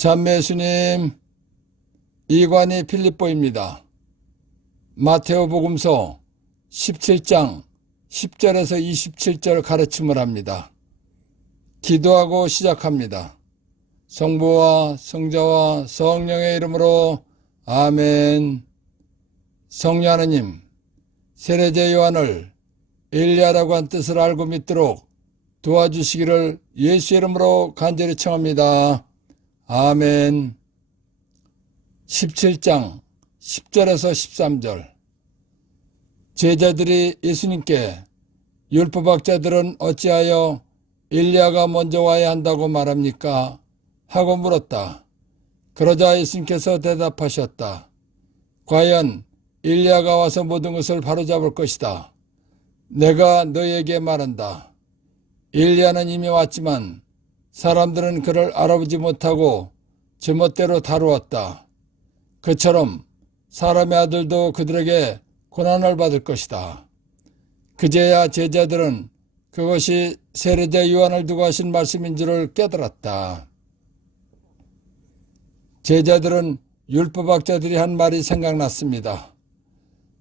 참매 예수님, 이관이 필립보입니다. 마테오복음서 17장 10절에서 27절 가르침을 합니다. 기도하고 시작합니다. 성부와 성자와 성령의 이름으로 아멘. 성령 하느님, 세례자 요한을 엘리야라고 한 뜻을 알고 믿도록 도와주시기를 예수 이름으로 간절히 청합니다. 아멘. 17장 10절에서 13절. 제자들이 예수님께 율법학자들은 어찌하여 엘리야가 먼저 와야 한다고 말합니까? 하고 물었다. 그러자 예수님께서 대답하셨다. 과연 엘리야가 와서 모든 것을 바로잡을 것이다. 내가 너희에게 말한다. 엘리야는 이미 왔지만 사람들은 그를 알아보지 못하고 제멋대로 다루었다. 그처럼 사람의 아들도 그들에게 고난을 받을 것이다. 그제야 제자들은 그것이 세례자 요한을 두고 하신 말씀인 줄을 깨달았다. 제자들은 율법학자들이 한 말이 생각났습니다.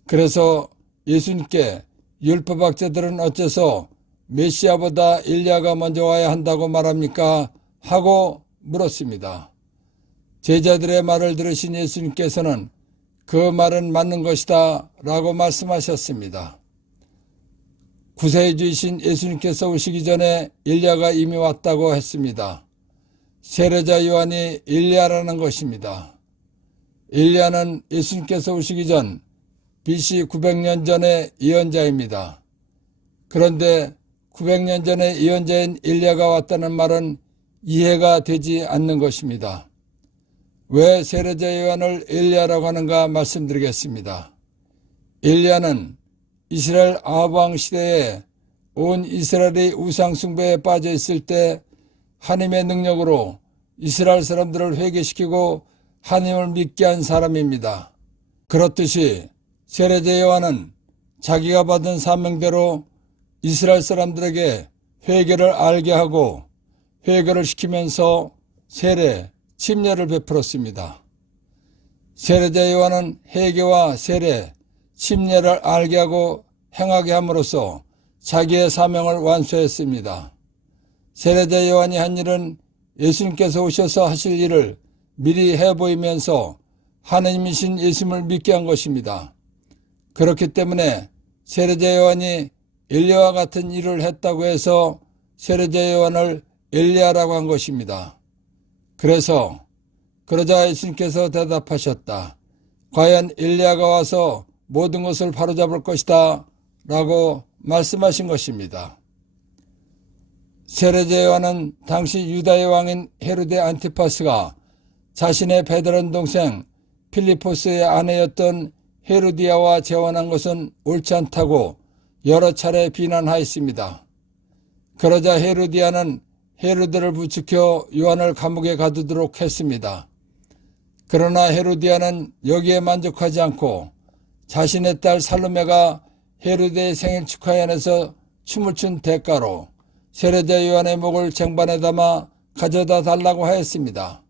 그래서 예수님께 율법학자들은 어째서 메시아보다 엘리야가 먼저 와야 한다고 말합니까? 하고 물었습니다. 제자들의 말을 들으신 예수님께서는 그 말은 맞는 것이다 라고 말씀하셨습니다. 구세주이신 예수님께서 오시기 전에 엘리야가 이미 왔다고 했습니다. 세례자 요한이 엘리야라는 것입니다. 엘리야는 예수님께서 오시기 전 BC 900년 전의 예언자입니다. 그런데 900년 전에 예언자인 엘리야가 왔다는 말은 이해가 되지 않는 것입니다. 왜 세례자 요한을 엘리야라고 하는가 말씀드리겠습니다. 엘리야는 이스라엘 아합 왕 시대에 온 이스라엘이 우상 숭배에 빠져 있을 때 하나님의 능력으로 이스라엘 사람들을 회개시키고 하나님을 믿게 한 사람입니다. 그렇듯이 세례자 요한은 자기가 받은 사명대로 이스라엘 사람들에게 회개를 알게 하고 회개를 시키면서 세례, 침례를 베풀었습니다. 세례자 요한은 회개와 세례, 침례를 알게 하고 행하게 함으로써 자기의 사명을 완수했습니다. 세례자 요한이 한 일은 예수님께서 오셔서 하실 일을 미리 해보이면서 하나님이신 예수님을 믿게 한 것입니다. 그렇기 때문에 세례자 요한이 엘리야와 같은 일을 했다고 해서 세례자 요한을 엘리야라고 한 것입니다. 그러자 예수님께서 대답하셨다. 과연 엘리야가 와서 모든 것을 바로잡을 것이다 라고 말씀하신 것입니다. 세례자 요한은 당시 유다의 왕인 헤로데 안티파스가 자신의 배다른 동생 필리포스의 아내였던 헤로디아와 재혼한 것은 옳지 않다고 여러 차례 비난하였습니다. 그러자 헤로디아는 헤로드를 부추겨 요한을 감옥에 가두도록 했습니다. 그러나 헤로디아는 여기에 만족하지 않고 자신의 딸 살로메가 헤로드의 생일 축하연에서 춤을 춘 대가로 세례자 요한의 목을 쟁반에 담아 가져다 달라고 하였습니다.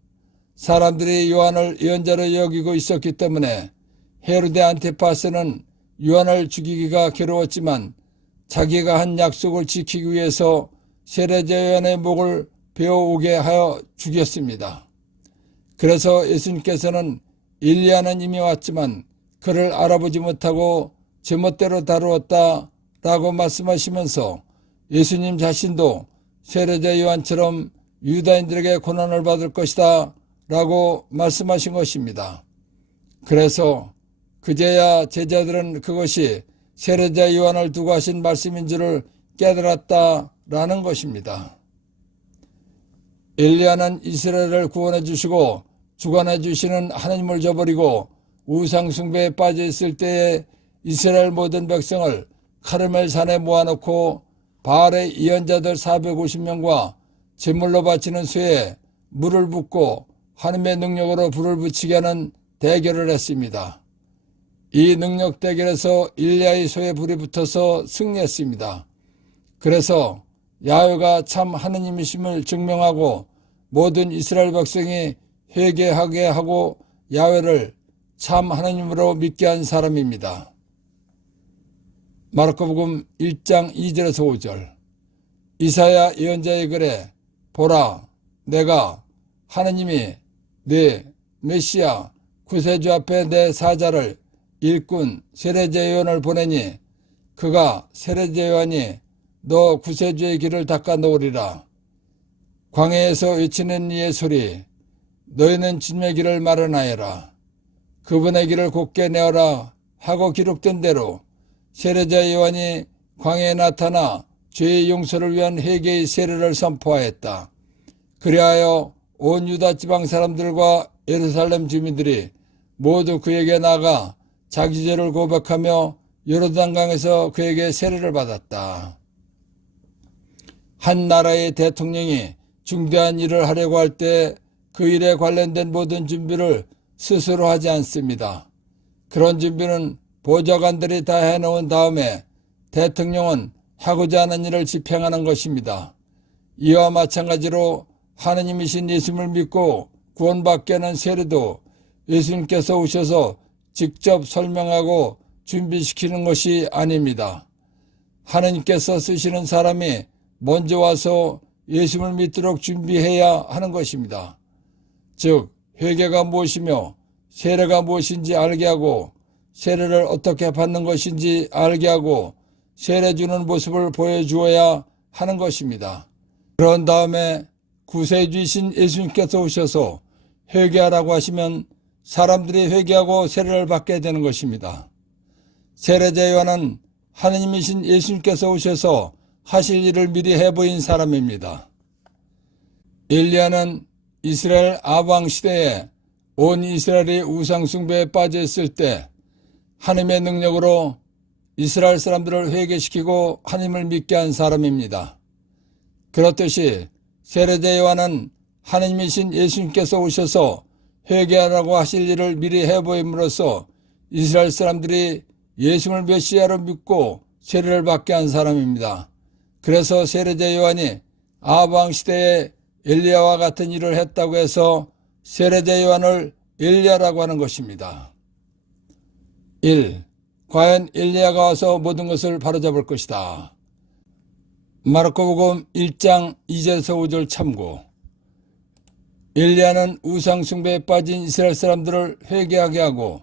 사람들이 요한을 예언자로 여기고 있었기 때문에 헤로데 안티파스는 요한을 죽이기가 괴로웠지만 자기가 한 약속을 지키기 위해서 세례자 요한의 목을 베어오게 하여 죽였습니다. 그래서 예수님께서는 엘리야는 이미 왔지만 그를 알아보지 못하고 제멋대로 다루었다 라고 말씀하시면서 예수님 자신도 세례자 요한처럼 유다인들에게 고난을 받을 것이다 라고 말씀하신 것입니다. 그래서 그제야 제자들은 그것이 세례자 요한을 두고 하신 말씀인 줄을 깨달았다라는 것입니다. 엘리야는 이스라엘을 구원해 주시고 주관해 주시는 하나님을 저버리고 우상 숭배에 빠져 있을 때에 이스라엘 모든 백성을 카르멜 산에 모아놓고 바알의 예언자들 450명과 제물로 바치는 쇠에 물을 붓고 하나님의 능력으로 불을 붙이게 하는 대결을 했습니다. 이 능력 대결에서 엘리야의 소에 불이 붙어서 승리했습니다. 그래서 야훼가 참 하느님이심을 증명하고 모든 이스라엘 백성이 회개하게 하고 야훼를 참 하나님으로 믿게 한 사람입니다. 마르코복음 1장 2절에서 5절. 이사야 예언자의 글에 보라 내가 하나님이 내 메시아 구세주 앞에 내 사자를 일꾼 세례자 요한을 보내니 그가 세례자 요한이 너 구세주의 길을 닦아 놓으리라. 광야에서 외치는 이의 소리 너희는 주님의 길을 마련하여라. 그분의 길을 곧게 내어라 하고 기록된 대로 세례자 요한이 광야에 나타나 죄의 용서를 위한 회개의 세례를 선포하였다. 그리하여 온 유다 지방 사람들과 예루살렘 주민들이 모두 그에게 나가 자기 죄를 고백하며 요르단강에서 그에게 세례를 받았다. 한 나라의 대통령이 중대한 일을 하려고 할 때 그 일에 관련된 모든 준비를 스스로 하지 않습니다. 그런 준비는 보좌관들이 다 해놓은 다음에 대통령은 하고자 하는 일을 집행하는 것입니다. 이와 마찬가지로 하느님이신 예수님을 믿고 구원받게 하는 세례도 예수님께서 오셔서 직접 설명하고 준비시키는 것이 아닙니다. 하느님께서 쓰시는 사람이 먼저 와서 예수님을 믿도록 준비해야 하는 것입니다. 즉 회개가 무엇이며 세례가 무엇인지 알게 하고 세례를 어떻게 받는 것인지 알게 하고 세례 주는 모습을 보여주어야 하는 것입니다. 그런 다음에 구세주이신 예수님께서 오셔서 회개하라고 하시면 사람들이 회개하고 세례를 받게 되는 것입니다. 세례자 요한은 하느님이신 예수님께서 오셔서 하실 일을 미리 해보인 사람입니다. 엘리야는 이스라엘 아방 시대에 온 이스라엘이 우상숭배에 빠져 있을 때 하나님의 능력으로 이스라엘 사람들을 회개시키고 하나님을 믿게 한 사람입니다. 그렇듯이 세례자 요한은 하나님이신 예수님께서 오셔서 회개하라고 하실 일을 미리 해보임으로써 이스라엘 사람들이 예수를 메시아로 믿고 세례를 받게 한 사람입니다. 그래서 세례자 요한이 아방 시대에 엘리야와 같은 일을 했다고 해서 세례자 요한을 엘리야라고 하는 것입니다. 1. 과연 엘리야가 와서 모든 것을 바로잡을 것이다. 마르코복음 1장 2절에서 5절 참고. 엘리야는 우상숭배에 빠진 이스라엘 사람들을 회개하게 하고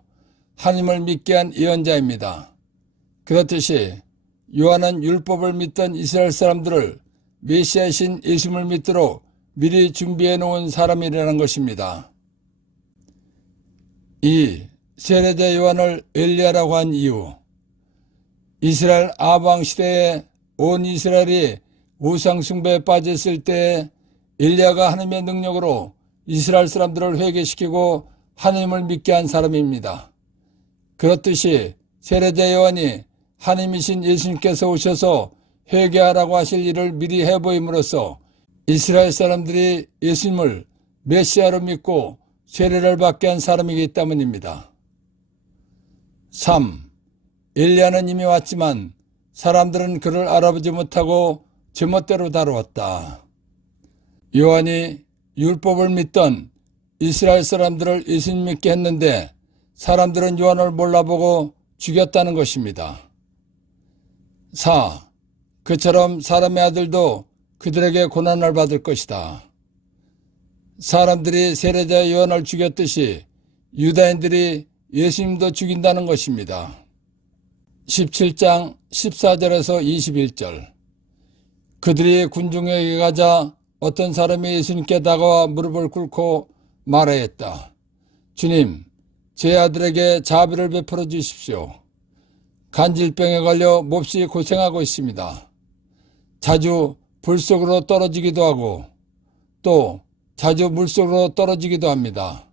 하나님을 믿게 한 예언자입니다. 그렇듯이 요한은 율법을 믿던 이스라엘 사람들을 메시아이신 예수님을 믿도록 미리 준비해 놓은 사람이라는 것입니다. 2. 세례자 요한을 엘리야라고 한 이유. 이스라엘 아방 시대에 온 이스라엘이 우상숭배에 빠졌을 때 엘리야가 하나님의 능력으로 이스라엘 사람들을 회개시키고 하나님을 믿게 한 사람입니다. 그렇듯이 세례자 요한이 하나님이신 예수님께서 오셔서 회개하라고 하실 일을 미리 해보임으로써 이스라엘 사람들이 예수님을 메시아로 믿고 세례를 받게 한 사람이기 때문입니다. 3. 엘리야는 이미 왔지만 사람들은 그를 알아보지 못하고 제멋대로 다루었다. 요한이 율법을 믿던 이스라엘 사람들을 예수님 믿게 했는데 사람들은 요한을 몰라보고 죽였다는 것입니다. 4. 그처럼 사람의 아들도 그들에게 고난을 받을 것이다. 사람들이 세례자 요한을 죽였듯이 유다인들이 예수님도 죽인다는 것입니다. 17장 14절에서 21절. 그들이 군중에게 가자 어떤 사람이 예수님께 다가와 무릎을 꿇고 말하였다. 주님, 제 아들에게 자비를 베풀어 주십시오. 간질병에 걸려 몹시 고생하고 있습니다. 자주 불 속으로 떨어지기도 하고 또 자주 물속으로 떨어지기도 합니다.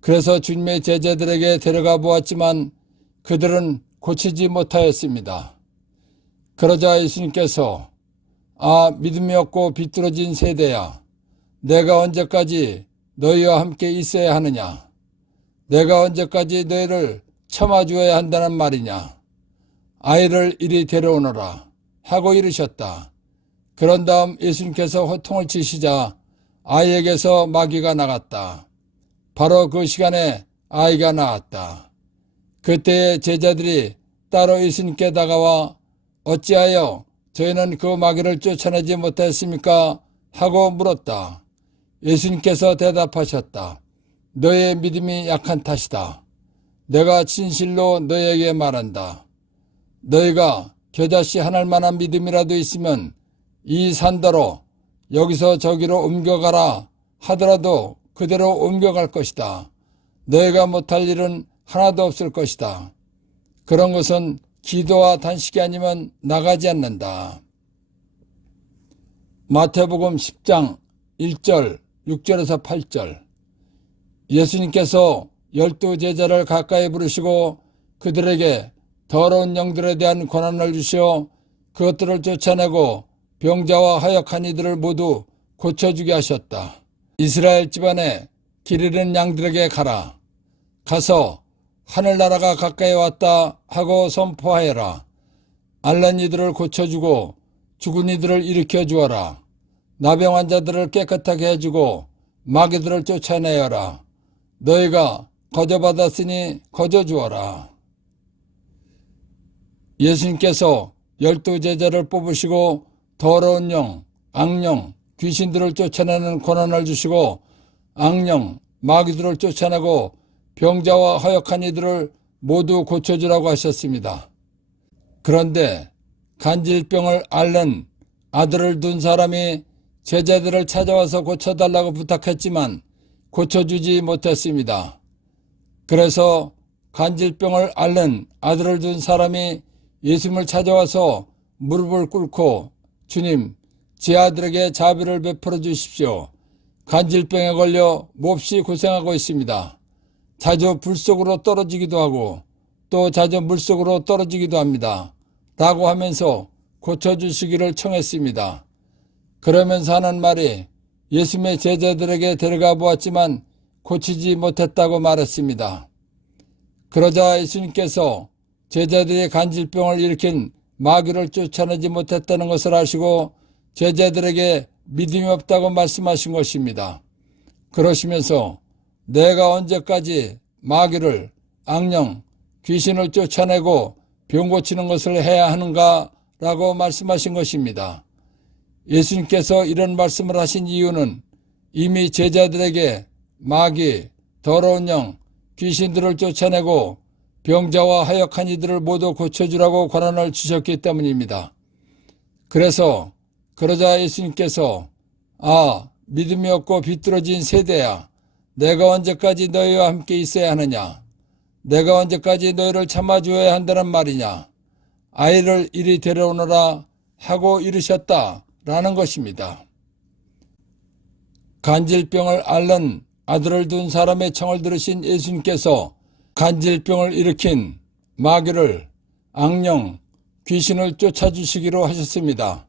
그래서 주님의 제자들에게 데려가 보았지만 그들은 고치지 못하였습니다. 그러자 예수님께서 믿음이 없고 비뚤어진 세대야, 내가 언제까지 너희와 함께 있어야 하느냐? 내가 언제까지 너희를 참아주어야 한다는 말이냐? 아이를 이리 데려오너라 하고 이르셨다. 그런 다음 예수님께서 호통을 치시자 아이에게서 마귀가 나갔다. 바로 그 시간에 아이가 낳았다. 그때 제자들이 따로 예수님께 다가와 어찌하여 저희는 그 마귀를 쫓아내지 못했습니까? 하고 물었다. 예수님께서 대답하셨다. 너의 믿음이 약한 탓이다. 내가 진실로 너에게 말한다. 너희가 겨자씨 한 알만한 믿음이라도 있으면 이 산더러 여기서 저기로 옮겨가라 하더라도 그대로 옮겨갈 것이다. 너희가 못할 일은 하나도 없을 것이다. 그런 것은 기도와 단식이 아니면 나가지 않는다. 마태복음 10장 1절, 6절에서 8절. 예수님께서 12제자를 가까이 부르시고 그들에게 더러운 영들에 대한 권한을 주시어 그것들을 쫓아내고 병자와 하역한 이들을 모두 고쳐주게 하셨다. 이스라엘 집안에 길 잃은 양들에게 가라. 가서 하늘나라가 가까이 왔다 하고 선포하여라. 앓는 이들을 고쳐주고 죽은 이들을 일으켜 주어라. 나병 환자들을 깨끗하게 해주고 마귀들을 쫓아내어라. 너희가 거저받았으니 거저주어라. 예수님께서 12제자를 뽑으시고 더러운 영, 악령, 귀신들을 쫓아내는 권한을 주시고 악령, 마귀들을 쫓아내고 병자와 허역한 이들을 모두 고쳐주라고 하셨습니다. 그런데 간질병을 앓는 아들을 둔 사람이 제자들을 찾아와서 고쳐달라고 부탁했지만 고쳐주지 못했습니다. 그래서 간질병을 앓는 아들을 둔 사람이 예수님을 찾아와서 무릎을 꿇고 주님, 제 아들에게 자비를 베풀어 주십시오. 간질병에 걸려 몹시 고생하고 있습니다. 자주 불 속으로 떨어지기도 하고 또 자주 물속으로 떨어지기도 합니다. 라고 하면서 고쳐주시기를 청했습니다. 그러면서 하는 말이 예수님의 제자들에게 데려가 보았지만 고치지 못했다고 말했습니다. 그러자 예수님께서 제자들이 간질병을 일으킨 마귀를 쫓아내지 못했다는 것을 아시고 제자들에게 믿음이 없다고 말씀하신 것입니다. 그러시면서 내가 언제까지 마귀를, 악령, 귀신을 쫓아내고 병 고치는 것을 해야 하는가 라고 말씀하신 것입니다. 예수님께서 이런 말씀을 하신 이유는 이미 제자들에게 마귀, 더러운 영, 귀신들을 쫓아내고 병자와 하역한 이들을 모두 고쳐주라고 권한을 주셨기 때문입니다. 그러자 예수님께서 믿음이 없고 비뚤어진 세대야, 내가 언제까지 너희와 함께 있어야 하느냐? 내가 언제까지 너희를 참아주어야 한다는 말이냐? 아이를 이리 데려오너라 하고 이르셨다 라는 것입니다. 간질병을 앓는 아들을 둔 사람의 청을 들으신 예수님께서 간질병을 일으킨 마귀를, 악령, 귀신을 쫓아주시기로 하셨습니다.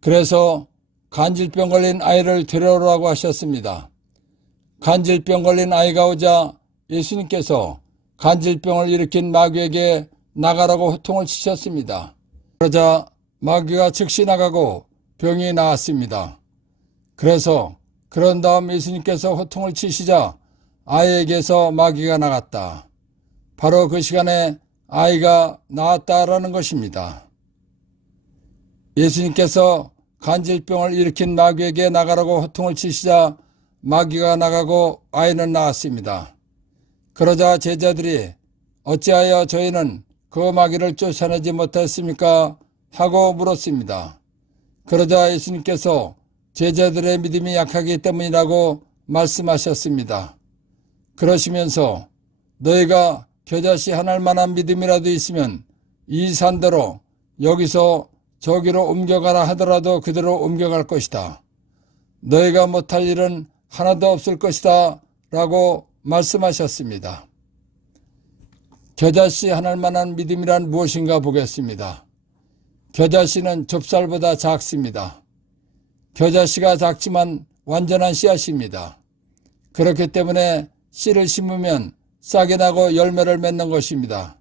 그래서 간질병 걸린 아이를 데려오라고 하셨습니다. 간질병 걸린 아이가 오자 예수님께서 간질병을 일으킨 마귀에게 나가라고 호통을 치셨습니다. 그러자 마귀가 즉시 나가고 병이 나았습니다. 그런 다음 예수님께서 호통을 치시자 아이에게서 마귀가 나갔다. 바로 그 시간에 아이가 나았다라는 것입니다. 예수님께서 간질병을 일으킨 마귀에게 나가라고 호통을 치시자 마귀가 나가고 아이는 나았습니다. 그러자 제자들이 어찌하여 저희는 그 마귀를 쫓아내지 못했습니까? 하고 물었습니다. 그러자 예수님께서 제자들의 믿음이 약하기 때문이라고 말씀하셨습니다. 그러시면서 너희가 겨자씨 한 알만한 믿음이라도 있으면 이 산대로 여기서 저기로 옮겨가라 하더라도 그대로 옮겨갈 것이다. 너희가 못할 일은 하나도 없을 것이다 라고 말씀하셨습니다. 겨자씨 한 알만한 믿음이란 무엇인가 보겠습니다. 겨자씨는 좁쌀보다 작습니다. 겨자씨가 작지만 완전한 씨앗입니다. 그렇기 때문에 씨를 심으면 싹이 나고 열매를 맺는 것입니다.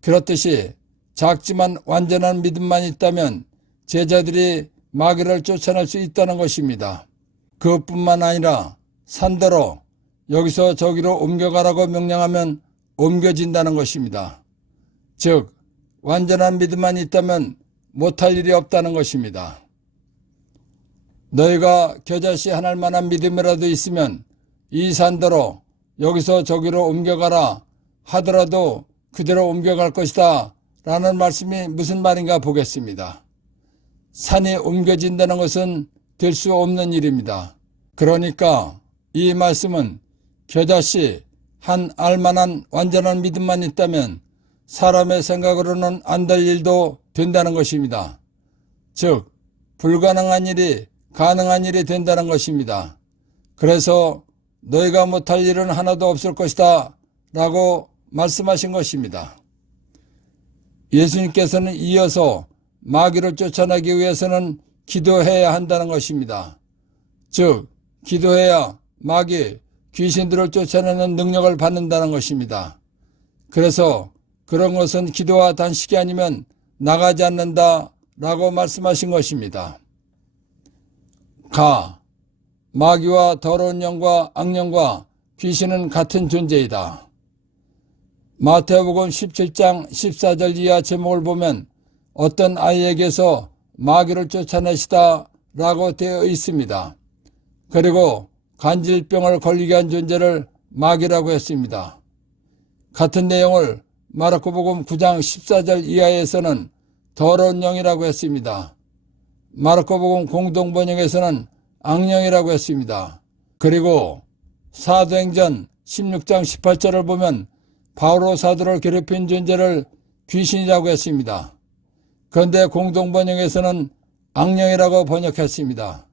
그렇듯이 작지만 완전한 믿음만 있다면 제자들이 마귀를 쫓아낼 수 있다는 것입니다. 그것뿐만 아니라 산더러 여기서 저기로 옮겨가라고 명령하면 옮겨진다는 것입니다. 즉 완전한 믿음만 있다면 못할 일이 없다는 것입니다. 너희가 겨자씨 하나 만한 믿음이라도 있으면 이 산더러 여기서 저기로 옮겨가라 하더라도 그대로 옮겨갈 것이다 라는 말씀이 무슨 말인가 보겠습니다. 산이 옮겨진다는 것은 될 수 없는 일입니다. 그러니까 이 말씀은 겨자씨 한 알만한 완전한 믿음만 있다면 사람의 생각으로는 안 될 일도 된다는 것입니다. 즉 불가능한 일이 가능한 일이 된다는 것입니다. 그래서 너희가 못할 일은 하나도 없을 것이다 라고 말씀하신 것입니다. 예수님께서는 이어서 마귀를 쫓아내기 위해서는 기도해야 한다는 것입니다. 즉 기도해야 마귀, 귀신들을 쫓아내는 능력을 받는다는 것입니다. 그래서 그런 것은 기도와 단식이 아니면 나가지 않는다 라고 말씀하신 것입니다. 마귀와 더러운 영과 악령과 귀신은 같은 존재이다. 마태복음 17장 14절 이하 제목을 보면 어떤 아이에게서 마귀를 쫓아내시다 라고 되어 있습니다. 그리고 간질병을 걸리게 한 존재를 마귀라고 했습니다. 같은 내용을 마르코복음 9장 14절 이하에서는 더러운 영이라고 했습니다. 마르코복음 공동번역에서는 악령이라고 했습니다. 그리고 사도행전 16장 18절을 보면 바오로 사도를 괴롭힌 존재를 귀신이라고 했습니다. 그런데 공동번역에서는 악령이라고 번역했습니다.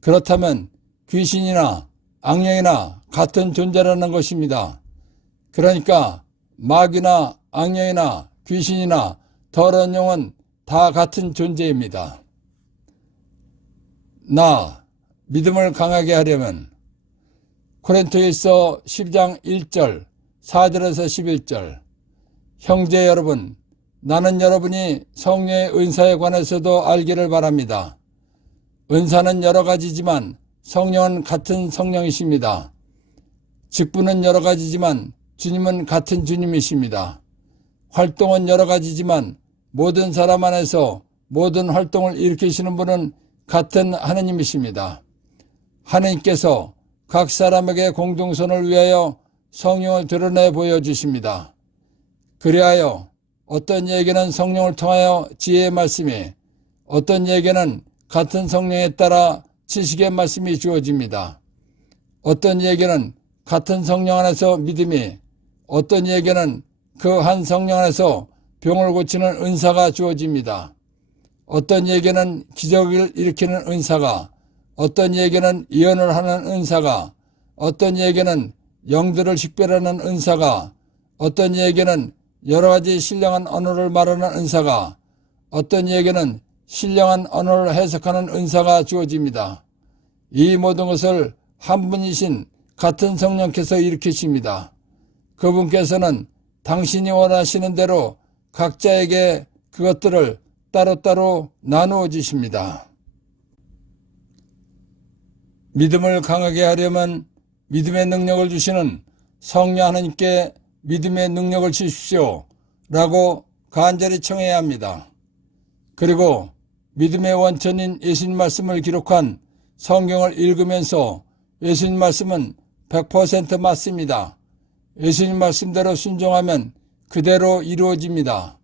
그렇다면 귀신이나 악령이나 같은 존재라는 것입니다. 그러니까 마귀나 악령이나 귀신이나 더러운 영은 다 같은 존재입니다. 믿음을 강하게 하려면 고린토일서 10장 1절 4절에서 11절 형제 여러분 나는 여러분이 성령의 은사에 관해서도 알기를 바랍니다. 은사는 여러 가지지만 성령은 같은 성령이십니다. 직분은 여러 가지지만 주님은 같은 주님이십니다. 활동은 여러 가지지만 모든 사람 안에서 모든 활동을 일으키시는 분은 같은 하느님이십니다. 하느님께서 각 사람에게 공동선을 위하여 성령을 드러내 보여주십니다. 그리하여 어떤 얘기는 성령을 통하여 지혜의 말씀이, 어떤 얘기는 같은 성령에 따라 지식의 말씀이 주어집니다. 어떤 얘기는 같은 성령 안에서 믿음이, 어떤 얘기는 그 한 성령 안에서 병을 고치는 은사가 주어집니다. 어떤 얘기는 기적을 일으키는 은사가, 어떤 얘기는 예언을 하는 은사가, 어떤 얘기는 영들을 식별하는 은사가, 어떤 얘기는 여러 가지 신령한 언어를 말하는 은사가, 어떤 얘기는 신령한 언어를 해석하는 은사가 주어집니다. 이 모든 것을 한 분이신 같은 성령께서 일으키십니다. 그분께서는 당신이 원하시는 대로 각자에게 그것들을 따로따로 나누어 주십니다. 믿음을 강하게 하려면 믿음의 능력을 주시는 성령 하나님께 믿음의 능력을 주십시오 라고 간절히 청해야 합니다. 그리고 믿음의 원천인 예수님 말씀을 기록한 성경을 읽으면서 예수님 말씀은 100% 맞습니다. 예수님 말씀대로 순종하면 그대로 이루어집니다.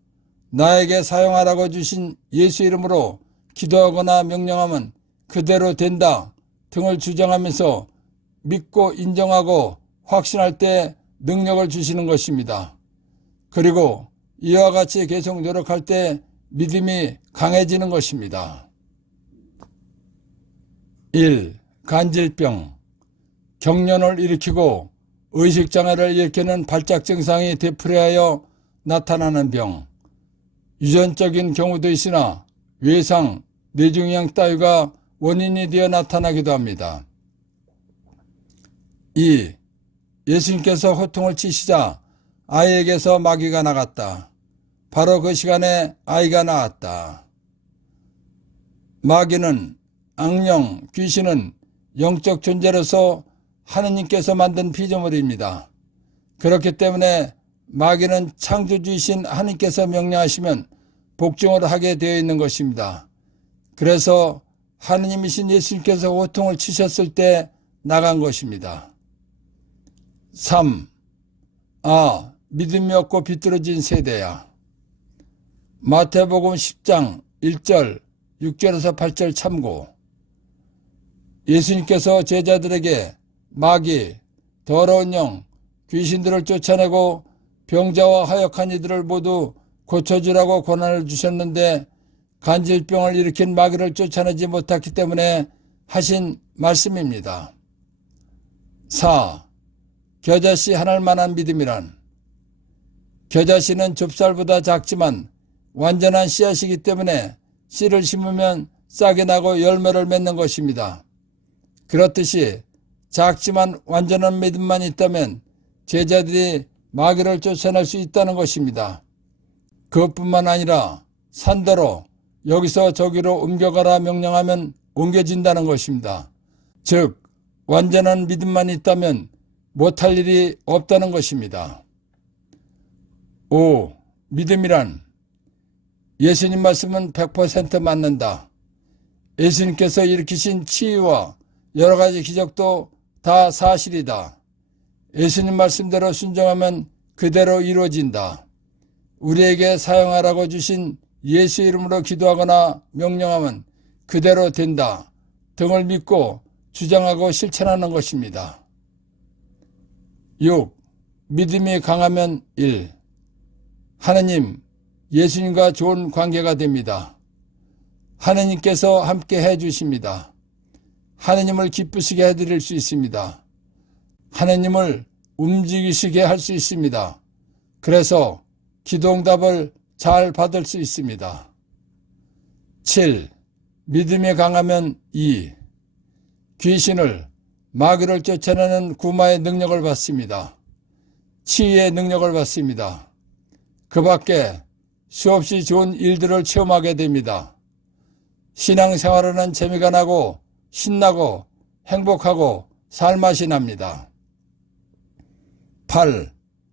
나에게 사용하라고 주신 예수 이름으로 기도하거나 명령하면 그대로 된다 등을 주장하면서 믿고 인정하고 확신할 때 능력을 주시는 것입니다. 그리고 이와 같이 계속 노력할 때 믿음이 강해지는 것입니다. 1. 간질병. 경련을 일으키고 의식장애를 일으키는 발작 증상이 되풀이하여 나타나는 병. 유전적인 경우도 있으나 외상, 뇌종양 따위가 원인이 되어 나타나기도 합니다. 2. 예수님께서 호통을 치시자 아이에게서 마귀가 나갔다. 바로 그 시간에 아이가 나았다. 마귀는, 악령, 귀신은 영적 존재로서 하느님께서 만든 피조물입니다. 그렇기 때문에 마귀는 창조주이신 하느님께서 명령하시면 복종을 하게 되어 있는 것입니다. 그래서 하느님이신 예수님께서 호통을 치셨을 때 나간 것입니다. 3. 믿음이 없고 비뚤어진 세대야. 마태복음 10장 1절 6절에서 8절 참고. 예수님께서 제자들에게 마귀, 더러운 영, 귀신들을 쫓아내고 병자와 하역한 이들을 모두 고쳐주라고 권한을 주셨는데 간질병을 일으킨 마귀를 쫓아내지 못했기 때문에 하신 말씀입니다. 4. 겨자씨 하나만한 믿음이란. 겨자씨는 좁쌀보다 작지만 완전한 씨앗이기 때문에 씨를 심으면 싹이 나고 열매를 맺는 것입니다. 그렇듯이 작지만 완전한 믿음만 있다면 제자들이 마귀를 쫓아낼 수 있다는 것입니다. 그것뿐만 아니라 산더러 여기서 저기로 옮겨가라 명령하면 옮겨진다는 것입니다. 즉 완전한 믿음만 있다면 못할 일이 없다는 것입니다. 5. 믿음이란. 예수님 말씀은 100% 맞는다. 예수님께서 일으키신 치유와 여러 가지 기적도 다 사실이다. 예수님 말씀대로 순종하면 그대로 이루어진다. 우리에게 사용하라고 주신 예수 이름으로 기도하거나 명령하면 그대로 된다 등을 믿고 주장하고 실천하는 것입니다. 6. 믿음이 강하면 1. 하느님, 예수님과 좋은 관계가 됩니다. 하느님께서 함께 해주십니다. 하느님을 기쁘시게 해드릴 수 있습니다. 하느님을 움직이시게 할 수 있습니다. 그래서 기도응답을 잘 받을 수 있습니다. 7. 믿음이 강하면 2. 귀신을, 마귀를 쫓아내는 구마의 능력을 받습니다. 치유의 능력을 받습니다. 그 밖에 수없이 좋은 일들을 체험하게 됩니다. 신앙생활하는 재미가 나고 신나고 행복하고 살맛이 납니다. 8.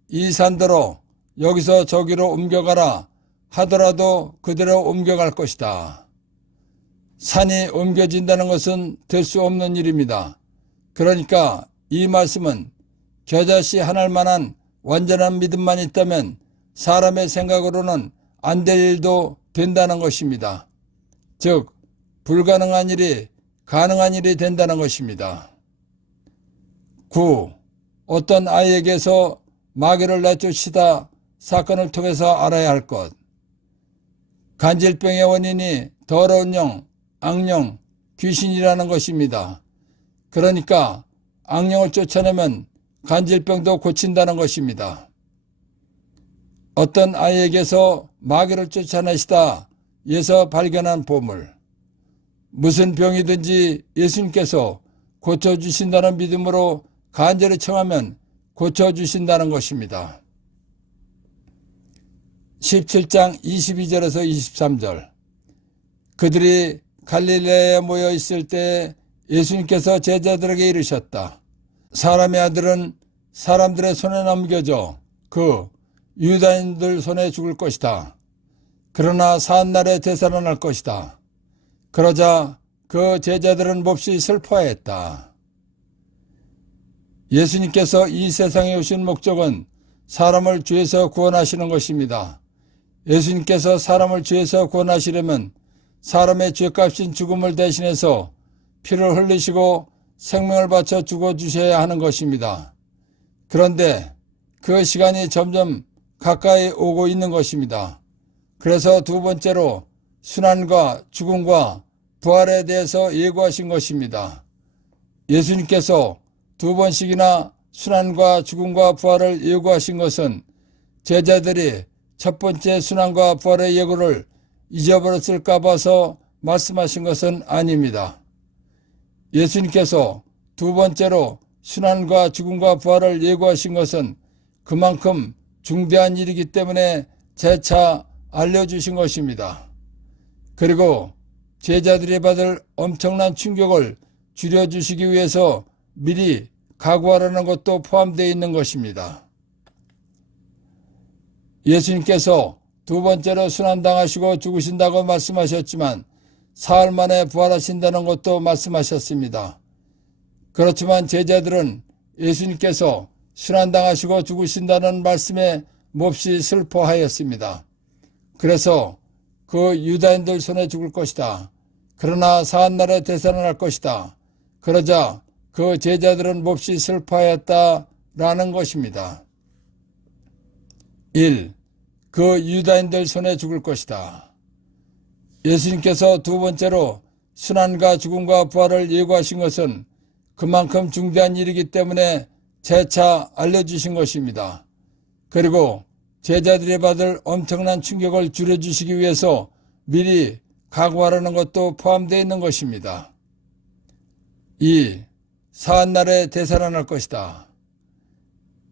이 산더러 여기서 저기로 옮겨가라 하더라도 그대로 옮겨갈 것이다. 산이 옮겨진다는 것은 될 수 없는 일입니다. 그러니까 이 말씀은 겨자씨 하나만한 완전한 믿음만 있다면 사람의 생각으로는 안 될 일도 된다는 것입니다. 즉 불가능한 일이 가능한 일이 된다는 것입니다. 9. 어떤 아이에게서 마귀를 내쫓으시다 사건을 통해서 알아야 할 것. 간질병의 원인이 더러운 영, 악령, 귀신이라는 것입니다. 그러니까 악령을 쫓아내면 간질병도 고친다는 것입니다. 어떤 아이에게서 마귀를 쫓아내시다 예서 발견한 보물. 무슨 병이든지 예수님께서 고쳐주신다는 믿음으로 간절히 청하면 고쳐주신다는 것입니다. 17장 22절에서 23절. 그들이 갈릴레에 모여 있을 때 예수님께서 제자들에게 이르셨다. 사람의 아들은 사람들의 손에 넘겨져 그 유다인들 손에 죽을 것이다. 그러나 사한날에 되살아날 것이다. 그러자 그 제자들은 몹시 슬퍼했다. 예수님께서 이 세상에 오신 목적은 사람을 죄에서 구원하시는 것입니다. 예수님께서 사람을 죄에서 구원하시려면 사람의 죄값인 죽음을 대신해서 피를 흘리시고 생명을 바쳐 죽어주셔야 하는 것입니다. 그런데 그 시간이 점점 가까이 오고 있는 것입니다. 그래서 두 번째로 순환과 죽음과 부활에 대해서 예고하신 것입니다. 예수님께서 두 번씩이나 순환과 죽음과 부활을 예고하신 것은 제자들이 첫 번째 순환과 부활의 예고를 잊어버렸을까 봐서 말씀하신 것은 아닙니다. 예수님께서 두 번째로 순환과 죽음과 부활을 예고하신 것은 그만큼 중대한 일이기 때문에 재차 알려주신 것입니다. 그리고 제자들이 받을 엄청난 충격을 줄여주시기 위해서 미리 각오하라는 것도 포함되어 있는 것입니다. 예수님께서 두 번째로 순환당하시고 죽으신다고 말씀하셨지만 사흘 만에 부활하신다는 것도 말씀하셨습니다. 그렇지만 제자들은 예수님께서 순환당하시고 죽으신다는 말씀에 몹시 슬퍼하였습니다. 그래서 그 유다인들 손에 죽을 것이다. 그러나 사한날에 되살아날 것이다. 그러자 그 제자들은 몹시 슬퍼하였다라는 것입니다. 1. 그 유다인들 손에 죽을 것이다. 예수님께서 두 번째로 순환과 죽음과 부활을 예고하신 것은 그만큼 중대한 일이기 때문에 재차 알려주신 것입니다. 그리고 제자들이 받을 엄청난 충격을 줄여주시기 위해서 미리 각오하라는 것도 포함되어 있는 것입니다. 2. 사한날에 되살아날 것이다.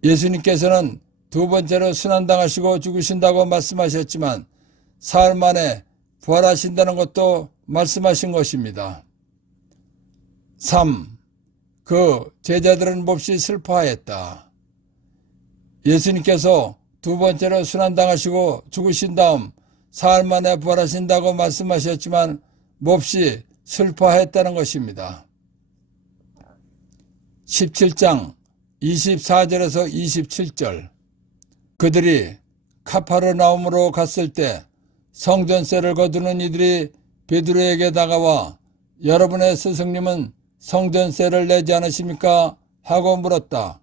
예수님께서는 두 번째로 순환당하시고 죽으신다고 말씀하셨지만 사흘 만에 부활하신다는 것도 말씀하신 것입니다. 3. 그 제자들은 몹시 슬퍼하였다. 예수님께서 두 번째로 순환당하시고 죽으신 다음 사흘 만에 부활하신다고 말씀하셨지만 몹시 슬퍼하였다는 것입니다. 17장 24절에서 27절. 그들이 카파르나움으로 갔을 때 성전세를 거두는 이들이 베드로에게 다가와 여러분의 스승님은 성전세를 내지 않으십니까? 하고 물었다.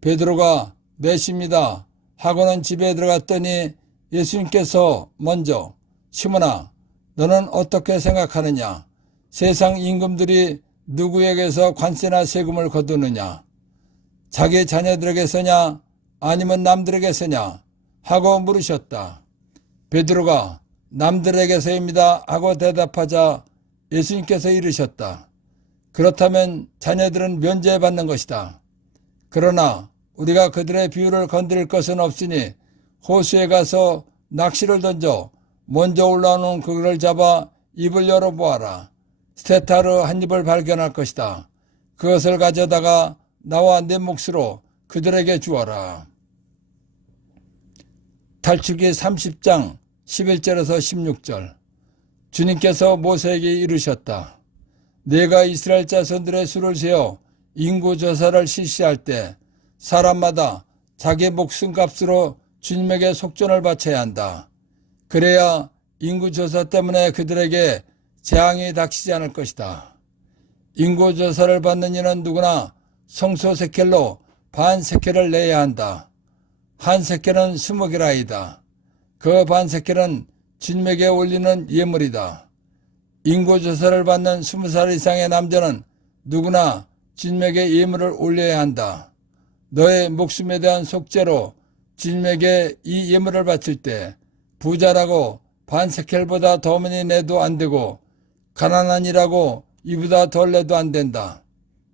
베드로가 내십니다 하고는 집에 들어갔더니 예수님께서 먼저 시몬아 너는 어떻게 생각하느냐? 세상 임금들이 누구에게서 관세나 세금을 거두느냐? 자기 자녀들에게서냐 아니면 남들에게서냐? 하고 물으셨다. 베드로가 남들에게서입니다 하고 대답하자 예수님께서 이르셨다. 그렇다면 자녀들은 면제받는 것이다. 그러나 우리가 그들의 비유를 건드릴 것은 없으니 호수에 가서 낚시를 던져 먼저 올라오는 그를 잡아 입을 열어보아라. 스테타르 한 입을 발견할 것이다. 그것을 가져다가 나와 내 몫으로 그들에게 주어라. 탈출기 30장 11절에서 16절. 주님께서 모세에게 이르셨다. 내가 이스라엘 자손들의 수를 세어 인구조사를 실시할 때 사람마다 자기 목숨값으로 주님에게 속전을 바쳐야 한다. 그래야 인구조사 때문에 그들에게 재앙이 닥치지 않을 것이다. 인구조사를 받는 이는 누구나 성소세켈로 반세켈을 내야 한다. 한 세켈은 20개라이다. 그 반세켈은 주님에게 올리는 예물이다. 인구조사를 받는 20살 이상의 남자는 누구나 주님에게 예물을 올려야 한다. 너의 목숨에 대한 속죄로 주님에게 이 예물을 바칠 때 부자라고 반세켈보다 더 많이 내도 안 되고 가난한이라고 이보다 덜 내도 안 된다.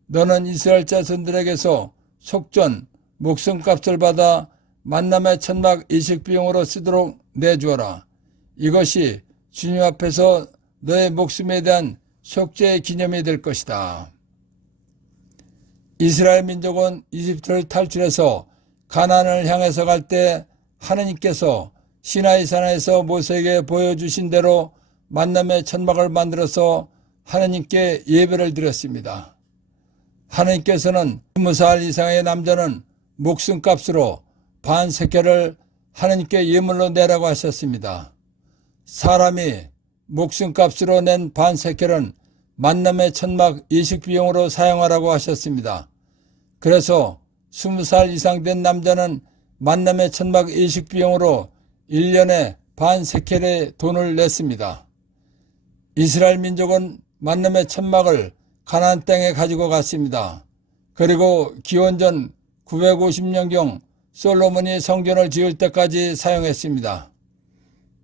너는 이스라엘 자손들에게서 속전, 목숨값을 받아 만남의 천막 이식비용으로 쓰도록 내주어라. 이것이 주님 앞에서 너의 목숨에 대한 속죄의 기념이 될 것이다. 이스라엘 민족은 이집트를 탈출해서 가나안을 향해서 갈 때 하느님께서 시나이 산에서 모세에게 보여주신 대로 만남의 천막을 만들어서 하느님께 예배를 드렸습니다. 하느님께서는 20살 이상의 남자는 목숨값으로 반세켈을 하느님께 예물로 내라고 하셨습니다. 사람이 목숨값으로 낸 반세켈은 만남의 천막 이식비용으로 사용하라고 하셨습니다. 그래서 20살 이상 된 남자는 만남의 천막 이식비용으로 1년에 반세켈의 돈을 냈습니다. 이스라엘 민족은 만남의 천막을 가나안 땅에 가지고 갔습니다. 그리고 기원전 950년경 솔로몬이 성전을 지을 때까지 사용했습니다.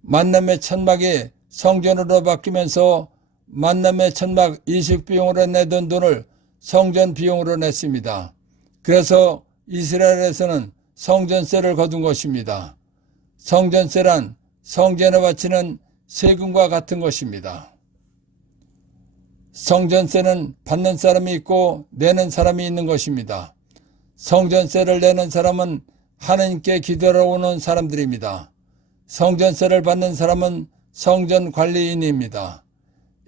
만남의 천막이 성전으로 바뀌면서 만남의 천막 이식비용으로 내던 돈을 성전 비용으로 냈습니다. 그래서 이스라엘에서는 성전세를 거둔 것입니다. 성전세란 성전에 바치는 세금과 같은 것입니다. 성전세는 받는 사람이 있고 내는 사람이 있는 것입니다. 성전세를 내는 사람은 하나님께 기도하러 오는 사람들입니다. 성전세를 받는 사람은 성전 관리인입니다.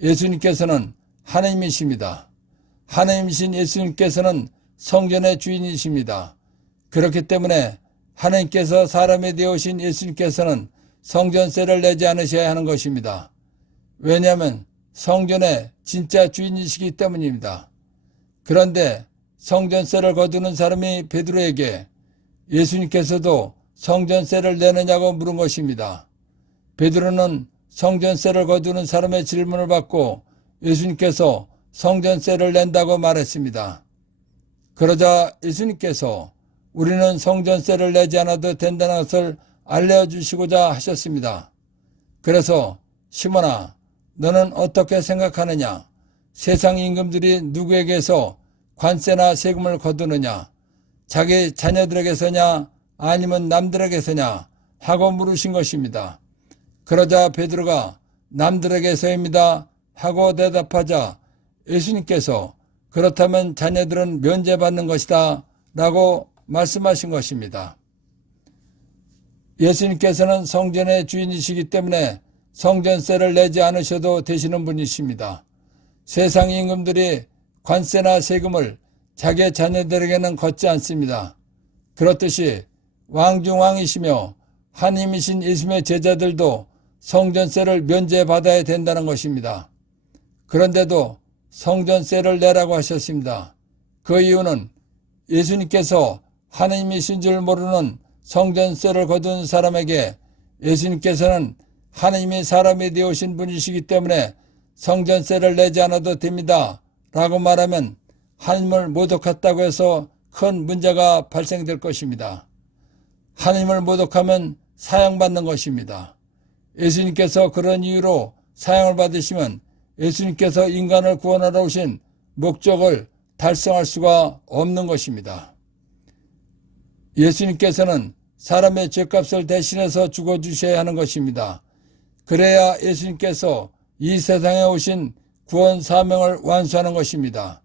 예수님께서는 하나님이십니다. 하나님이신 예수님께서는 성전의 주인이십니다. 그렇기 때문에 하나님께서 사람이 되어오신 예수님께서는 성전세를 내지 않으셔야 하는 것입니다. 왜냐하면 성전의 진짜 주인이시기 때문입니다. 그런데 성전세를 거두는 사람이 베드로에게 예수님께서도 성전세를 내느냐고 물은 것입니다. 베드로는 성전세를 거두는 사람의 질문을 받고 예수님께서 성전세를 낸다고 말했습니다. 그러자 예수님께서 우리는 성전세를 내지 않아도 된다는 것을 알려주시고자 하셨습니다. 그래서 시몬아, 너는 어떻게 생각하느냐? 세상 임금들이 누구에게서 관세나 세금을 거두느냐? 자기 자녀들에게서냐 아니면 남들에게서냐 하고 물으신 것입니다. 그러자 베드로가 남들에게서입니다 하고 대답하자 예수님께서 그렇다면 자녀들은 면제받는 것이다 라고 말씀하신 것입니다. 예수님께서는 성전의 주인이시기 때문에 성전세를 내지 않으셔도 되시는 분이십니다. 세상 임금들이 관세나 세금을 자기의 자녀들에게는 걷지 않습니다. 그렇듯이 왕중왕이시며 하나님이신 예수님의 제자들도 성전세를 면제받아야 된다는 것입니다. 그런데도 성전세를 내라고 하셨습니다. 그 이유는 예수님께서 하나님이신 줄 모르는 성전세를 거둔 사람에게 예수님께서는 하나님이 사람이 되어오신 분이시기 때문에 성전세를 내지 않아도 됩니다 라고 말하면 하나님을 모독했다고 해서 큰 문제가 발생될 것입니다. 하나님을 모독하면 사형받는 것입니다. 예수님께서 그런 이유로 사형을 받으시면 예수님께서 인간을 구원하러 오신 목적을 달성할 수가 없는 것입니다. 예수님께서는 사람의 죄값을 대신해서 죽어주셔야 하는 것입니다. 그래야 예수님께서 이 세상에 오신 구원 사명을 완수하는 것입니다.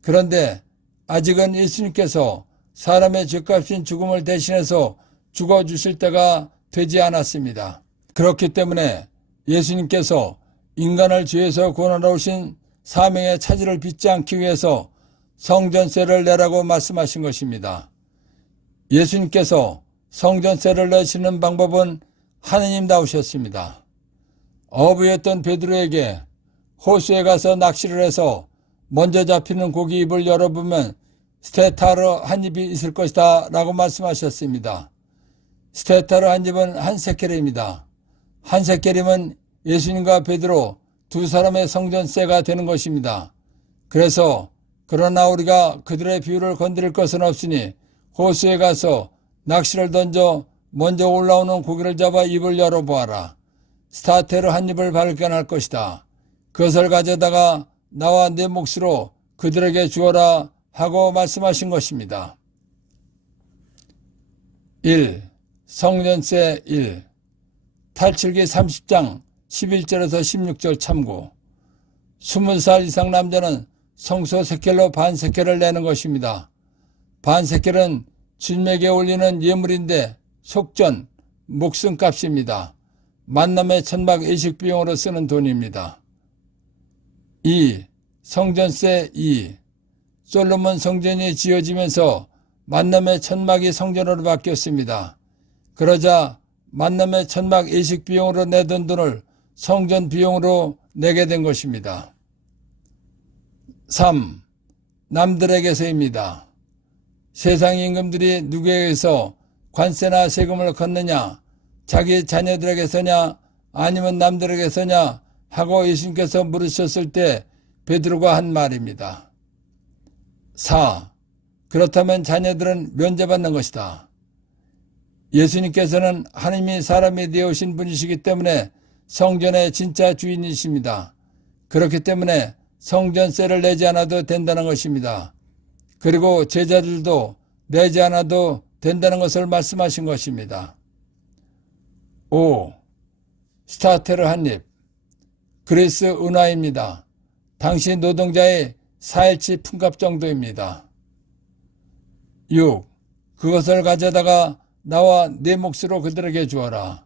그런데 아직은 예수님께서 사람의 죄값인 죽음을 대신해서 죽어주실 때가 되지 않았습니다. 그렇기 때문에 예수님께서 인간을 죄에서 구원하러 오신 사명의 차질을 빚지 않기 위해서 성전세를 내라고 말씀하신 것입니다. 예수님께서 성전세를 내시는 방법은 하느님다우셨습니다. 어부였던 베드로에게 호수에 가서 낚시를 해서 먼저 잡히는 고기 입을 열어보면 스테타르 한 입이 있을 것이다 라고 말씀하셨습니다. 스테타르 한 입은 한 세켈입니다. 한 세켈이면 예수님과 베드로 두 사람의 성전세가 되는 것입니다. 그래서 그러나 우리가 그들의 비유를 건드릴 것은 없으니 호수에 가서 낚시를 던져 먼저 올라오는 고기를 잡아 입을 열어보아라. 스테타르 한 입을 발견할 것이다. 그것을 가져다가 나와 내 몫으로 그들에게 주어라 하고 말씀하신 것입니다. 1. 성전세 1. 탈출기 30장 11절에서 16절 참고. 20살 이상 남자는 성소 세켈로 반 세켈을 내는 것입니다. 반 세켈은 진맥에 올리는 예물인데 속전, 목숨값입니다. 만남의 천막 예식 비용으로 쓰는 돈입니다. 2. 성전세 2. 솔로몬 성전이 지어지면서 만남의 천막이 성전으로 바뀌었습니다. 그러자 만남의 천막 예식 비용으로 내던 돈을 성전 비용으로 내게 된 것입니다. 3. 남들에게서입니다. 세상 임금들이 누구에게서 관세나 세금을 걷느냐, 자기 자녀들에게서냐 아니면 남들에게서냐 하고 예수님께서 물으셨을 때 베드로가 한 말입니다. 4. 그렇다면 자녀들은 면제받는 것이다. 예수님께서는 하나님이 사람이 되어오신 분이시기 때문에 성전의 진짜 주인이십니다. 그렇기 때문에 성전세를 내지 않아도 된다는 것입니다. 그리고 제자들도 내지 않아도 된다는 것을 말씀하신 것입니다. 5. 스타테르 한입. 그리스 은화입니다. 당시 노동자의 4일치 품값 정도입니다. 6. 그것을 가져다가 나와 내 몫으로 그들에게 주어라.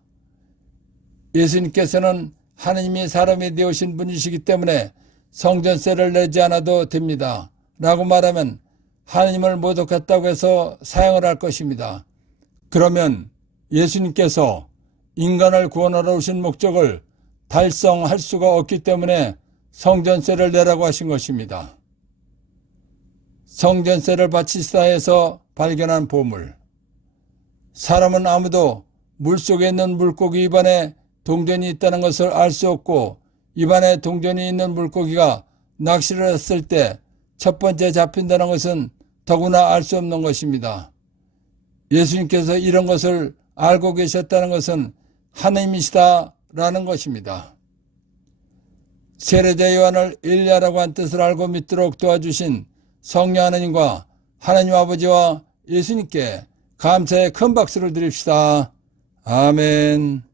예수님께서는 하나님이 사람이 되어오신 분이시기 때문에 성전세를 내지 않아도 됩니다. 라고 말하면 하나님을 모독했다고 해서 사형을 할 것입니다. 그러면 예수님께서 인간을 구원하러 오신 목적을 달성할 수가 없기 때문에 성전세를 내라고 하신 것입니다. 성전세를 바치시다 해서 발견한 보물. 사람은 아무도 물속에 있는 물고기 입안에 동전이 있다는 것을 알 수 없고 입안에 동전이 있는 물고기가 낚시를 했을 때 첫 번째 잡힌다는 것은 더구나 알 수 없는 것입니다. 예수님께서 이런 것을 알고 계셨다는 것은 하나님이시다라는 것입니다. 세례자 요한을 엘리야라고 한 뜻을 알고 믿도록 도와주신 성령 하나님과 하나님 아버지와 예수님께 감사의 큰 박수를 드립시다. 아멘.